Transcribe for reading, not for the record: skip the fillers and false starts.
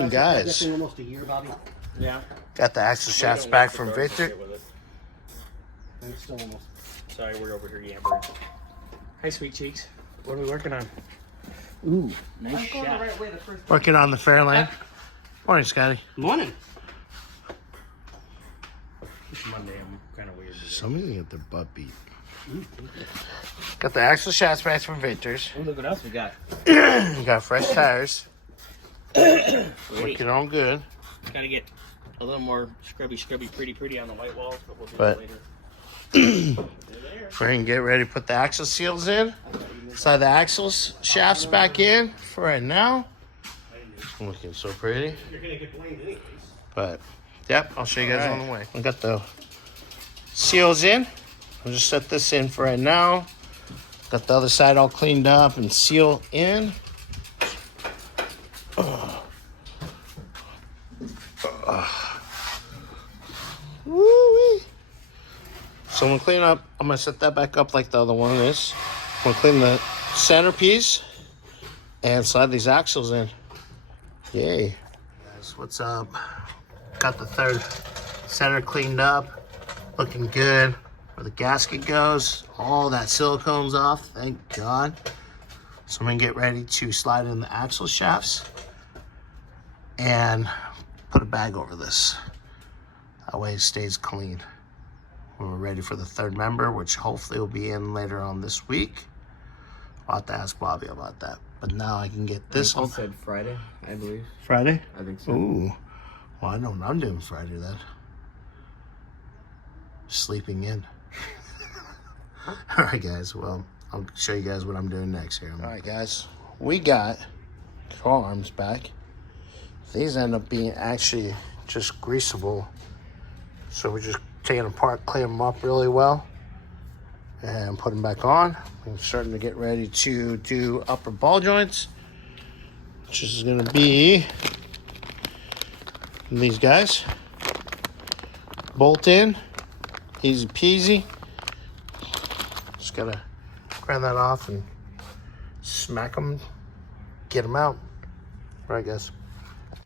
morning, guys. Definitely almost a year, Bobby. Yeah. Got the axle shafts back from Victor. I'm still almost. Sorry, we're over here yammering. Hi, sweet cheeks. What are we working on? Ooh, Nice I'm going the shot. right way the first time. Working on the Fairlane. Morning, Scotty. Morning. It's Monday. I'm kind of weird today. Somebody's gonna get their butt beat. Got the axle shafts back from Victor's. Oh, look what else we got. Got fresh tires. Looking all good. Gotta get a little more scrubby, pretty on the white walls, but we'll do But- that later. We're gonna get ready to put the axle seals in. Slide the axle shafts back in for right now. Looking so pretty. You're gonna get blamed anyways. But, yep, I'll show you guys on the way. I got the seals in. I'll just set this in for right now. Got the other side all cleaned up and seal in. Woo-wee. So I'm gonna clean up. I'm gonna set that back up like the other one is. I'm gonna clean the centerpiece and slide these axles in. Yay. Guys, what's up? Got the third center cleaned up. Looking good. Where the gasket goes. All that silicone's off, thank God. So I'm gonna get ready to slide in the axle shafts and put a bag over this. That way it stays clean. When we're ready for the third member, which hopefully will be in later on this week. I'll have to ask Bobby about that. But now I can get this Paul one. said Friday, I believe. Friday? I think so. Ooh. Well, I know what I'm doing Friday then. Sleeping in. All right, guys. Well, I'll show you guys what I'm doing next here. All right, guys. We got car arms back. These end up being actually just greasable. So we're just taking them apart, clean them up really well, and put them back on. I'm starting to get ready to do upper ball joints, which is going to be these guys. Bolt in, easy peasy. Just gotta grind that off and smack them, get them out. All right, guys.